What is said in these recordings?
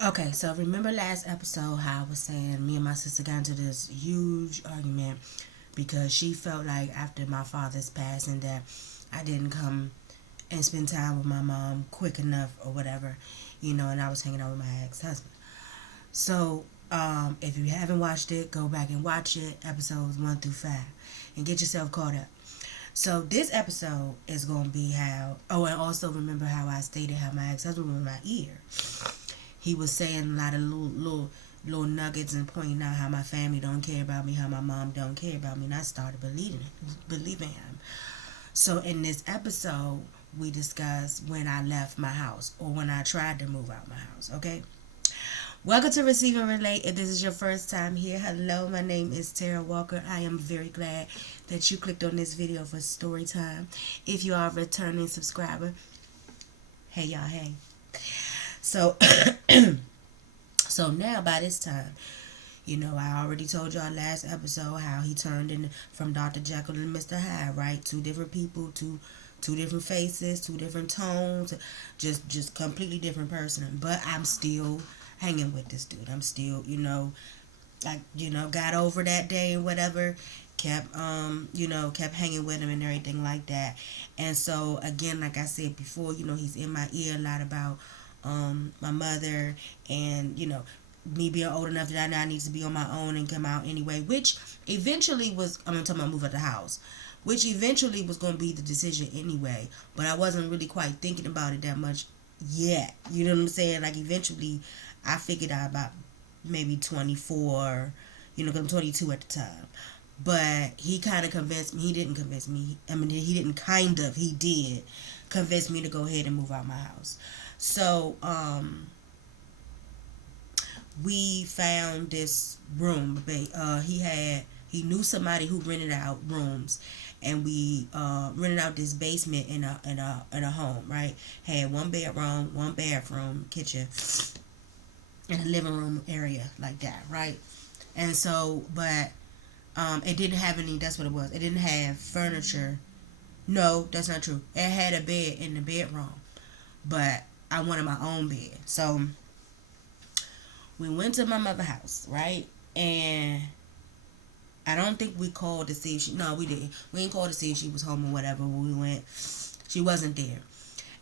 Okay, so remember last episode how I was saying me and my sister got into this huge argument because she felt like after my father's passing that I didn't come and spend time with my mom quick enough or whatever, and I was hanging out with my ex-husband. So, if you haven't watched it, go back and watch it, episodes 1 through 5, and get yourself caught up. So this episode is gonna be how. Oh, and also remember how I stated how my ex-husband was in my ear. He was saying a lot of little nuggets and pointing out how my family don't care about me, how my mom don't care about me, and I started believing him. So in this episode, we discussed when I left my house or when I tried to move out my house. Okay. Welcome to Receive and Relate. If this is your first time here, hello, my name is Tara Walker. I am very glad that you clicked on this video for story time. If you are a returning subscriber, hey y'all, hey. So, so now by this time, I already told y'all last episode how he turned in from Dr. Jekyll and Mr. Hyde, right? Two different people, two different faces, two different tones, just completely different person. But I'm still hanging with this dude. I'm still, got over that day and whatever. Kept hanging with him and everything like that. And so again, like I said before, he's in my ear a lot about my mother and me being old enough that I now need to be on my own and come out anyway, which eventually was, I'm talking about move out the house, which eventually was going to be the decision anyway, but I wasn't really quite thinking about it that much yet. You know what I'm saying? Like eventually I figured out about maybe 24, because I'm 22 at the time. But he kind of convinced me. He didn't convince me. I mean, he didn't kind of. He did convince me to go ahead and move out my house. So, we found this room. He knew somebody who rented out rooms, and we rented out this basement in a home. Right, had one bedroom, one bathroom, kitchen, and a living room area like that. Right, and so but it didn't have any. That's what it was. It didn't have furniture. No, that's not true. It had a bed in the bedroom, but I wanted my own bed. So we went to my mother's house, right? And I don't think we called to see if she. No, we didn't. We didn't call to see if she was home or whatever. When we went, she wasn't there.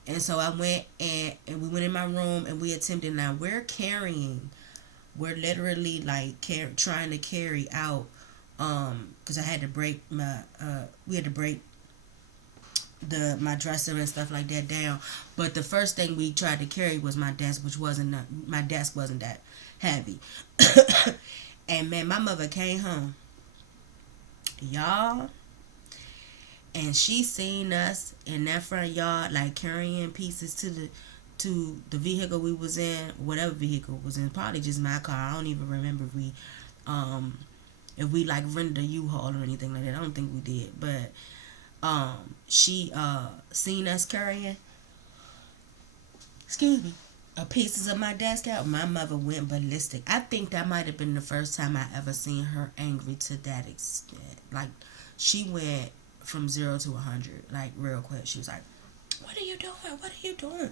And so I went and we went in my room and we attempted. Now we're literally like trying to carry out. Because I had to break we had to break my dresser and stuff like that down. But the first thing we tried to carry was my desk, which wasn't my desk wasn't that heavy. And man, my mother came home, y'all, and she seen us in that front yard like carrying pieces to the vehicle we was in, whatever vehicle was in, probably just my car. I don't even remember um if we like rented a U-Haul or anything like that. I don't think we did, but she seen us carrying, excuse me, pieces of my desk out. My mother went ballistic. I think that might have been the first time I ever seen her angry to that extent. Like she went from 0 to 100 like real quick. She was like, "What are you doing? What are you doing?"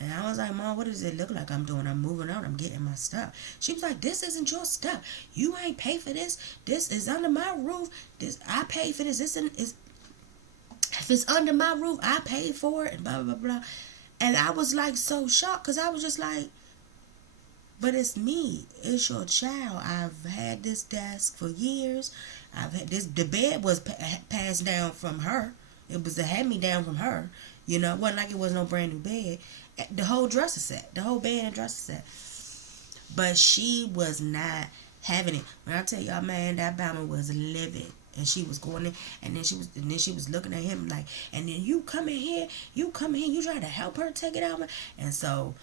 And I was like, "Mom, what does it look like I'm doing? I'm moving out. I'm getting my stuff." She was like, "This isn't your stuff. You ain't pay for this. This is under my roof. This I pay for this. Is if it's under my roof, I paid for it." And blah blah blah. And I was like so shocked because I was just like, "But it's me. It's your child. I've had this desk for years. I've had this. The bed was passed down from her. It was a hand me down from her. It wasn't like it was no brand new bed. The whole dresser set, the whole bed and dresser set. But she was not having it. When I tell y'all, man, that Bama was livid. And she was going in, and then she was looking at him like, and then you come in here, you trying to help her take it out, and so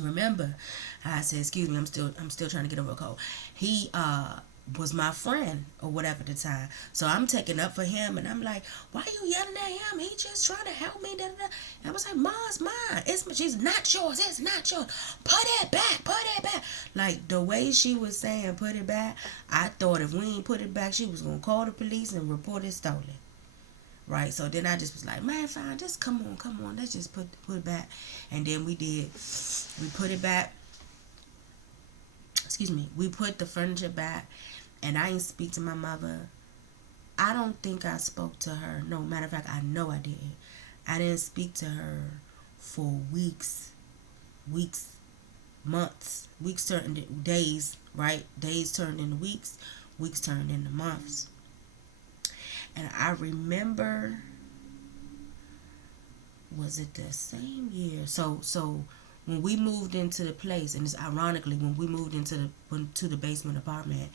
remember, I said, "Excuse me, I'm still trying to get over a cold." He was my friend or whatever at the time, so I'm taking up for him, and I'm like, "Why are you yelling at him? He just trying to help me." Da, da, da. And I was like, "Mom's mine. She's not yours. It's not yours. Put it back. Put it back." Like the way she was saying, "Put it back," I thought if we ain't put it back, she was gonna call the police and report it stolen. right? So then I just was like, man, fine, just come on, let's just put it back. And then we put it back. Excuse me, we put the furniture back, and I didn't speak to my mother. I don't think I spoke to her. No, matter of fact, I know I didn't. I didn't speak to her for weeks, months, weeks turned into days, right? Days turned into weeks, weeks turned into months. And I remember, was it the same year? So when we moved into the place, and it's ironically when we moved into the basement apartment,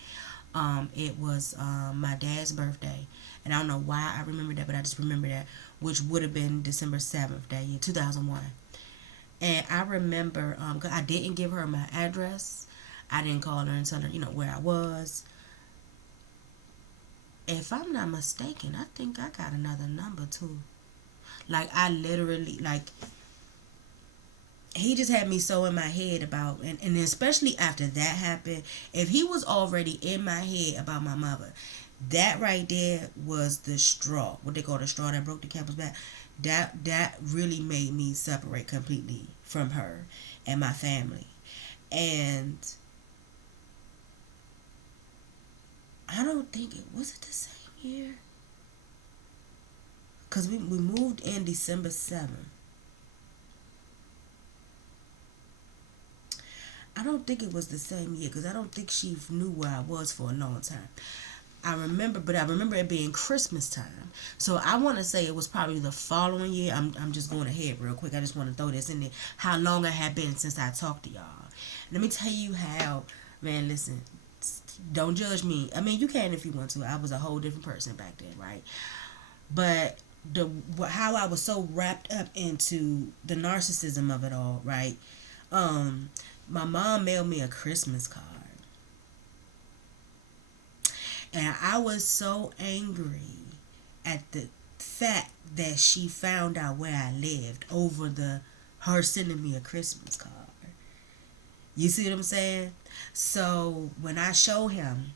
it was my dad's birthday, and I don't know why I remember that, but I just remember that, which would have been December 7th that year, 2001. And I remember, I didn't give her my address. I didn't call her and tell her, where I was. If I'm not mistaken, I think I got another number too. Like, I literally, like, he just had me so in my head about, and especially after that happened, if he was already in my head about my mother, that right there was the straw, what they call the straw that broke the camel's back. That really made me separate completely from her and my family. And I don't think was it the same year? Because we moved in December 7th. I don't think it was the same year, because I don't think she knew where I was for a long time. I remember it being Christmas time. So I want to say it was probably the following year. I'm just going ahead real quick. I just want to throw this in there. How long it had been since I talked to y'all. Let me tell you how, man, listen, don't judge me. I mean, you can if you want to. I was a whole different person back then, right? But how I was so wrapped up into the narcissism of it all, right? My mom mailed me a Christmas card. And I was so angry at the fact that she found out where I lived over her sending me a Christmas card. You see what I'm saying? So when I showed him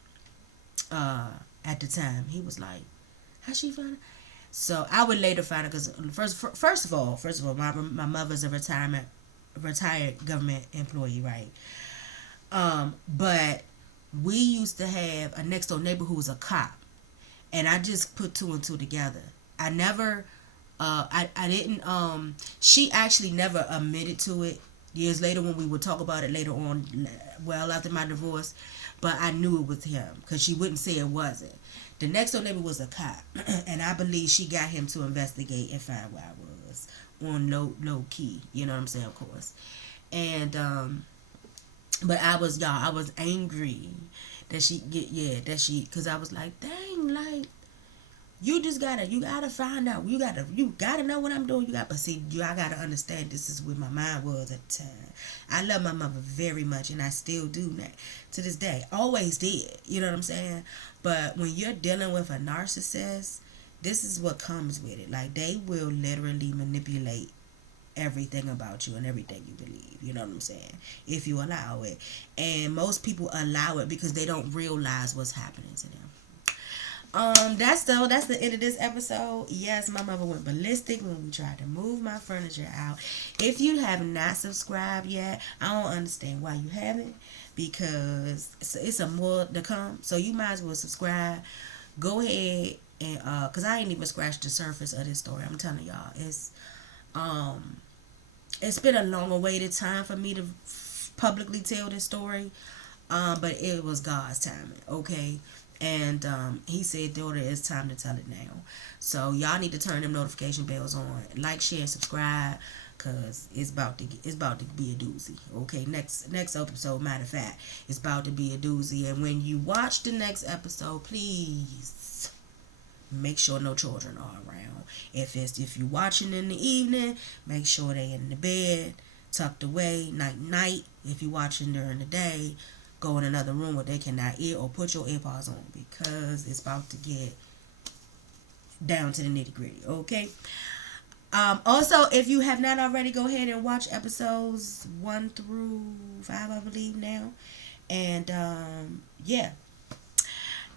at the time, he was like, how she found it? So I would later find out, because first of all, my mother's a retired government employee, right? But we used to have a next door neighbor who was a cop, and I just put two and two together. I never, I didn't. She actually never admitted to it. Years later, when we would talk about it later on, well after my divorce, but I knew it was him because she wouldn't say it wasn't. The next door neighbor was a cop, and I believe she got him to investigate and find where I was on low key. You know what I'm saying, of course. And but I was angry that because I was like, dang, like, you gotta find out, you gotta know what I'm doing, but see, I gotta understand, this is where my mind was at the time. I love my mother very much, and I still do that to this day, always did, you know what I'm saying? But when you're dealing with a narcissist, this is what comes with it. Like, they will literally manipulate everything about you and everything you believe, you know what I'm saying, if you allow it. And most people allow it because they don't realize what's happening to them. That's the end of this episode. Yes, my mother went ballistic when we tried to move my furniture out. If you have not subscribed yet, I don't understand why you haven't, because it's a more to come, so you might as well subscribe. Go ahead and because I ain't even scratched the surface of this story. I'm telling y'all, it's been a long awaited time for me to publicly tell this story, but it was God's timing, okay? And he said, daughter, it's time to tell it now. So y'all need to turn them notification bells on, like, share, and subscribe, cause it's about to be a doozy. Okay, next episode, matter of fact, it's about to be a doozy. And when you watch the next episode, please make sure no children are around. If you're watching in the evening, make sure they in the bed, tucked away, night. If you're watching during the day, go in another room where they cannot ear, or put your earpods on, because it's about to get down to the nitty gritty. Okay. Also, if you have not already, go ahead and watch episodes 1 through 5, I believe now. And yeah.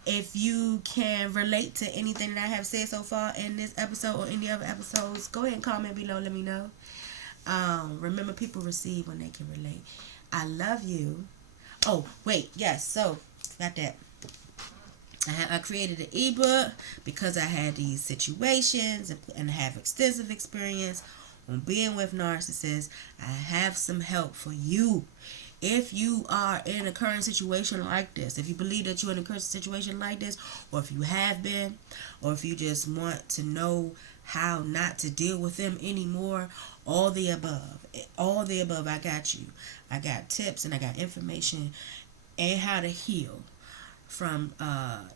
If you can relate to anything that I have said so far in this episode or any other episodes, go ahead and comment below. Let me know. Remember, people receive when they can relate. I love you. Oh, wait. Yes. So, got that. I created an ebook because I had these situations and have extensive experience on being with narcissists. I have some help for you. If you are in a current situation like this, if you believe that you're in a current situation like this, or if you have been, or if you just want to know how not to deal with them anymore, all the above, I got you. I got tips and I got information and how to heal from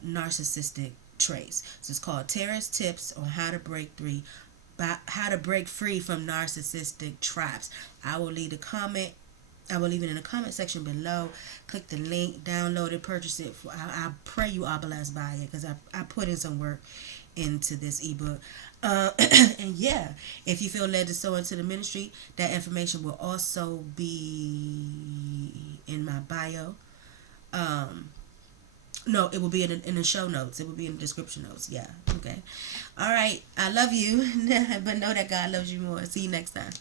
narcissistic traits. So it's called Tara's Tips on How to Break Free, from narcissistic traps. I will leave it in the comment section below. Click the link, download it, purchase it. I pray you are blessed by it because I put in some work into this ebook. And yeah, if you feel led to sow into the ministry, that information will also be in my bio. No, it will be in the show notes. It will be in the description notes. Yeah. Okay. All right. I love you, but know that God loves you more. See you next time.